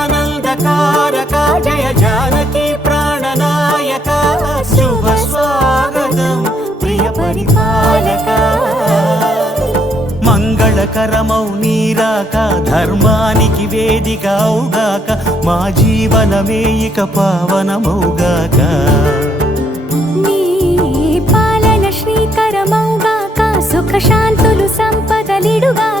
జగదానందకారక జయ జానకి ప్రాణనాయక శుభ స్వాగతం ప్రియ పరిపాలక మంగళకరమౌ నీరాక ధర్మానికి వేదిక అవుగాక మా జీవనమే ఇక పావనమౌగాక నీ పాలన శ్రీకరమౌగాక సుఖ శాంతులు సంపదలిడుగాక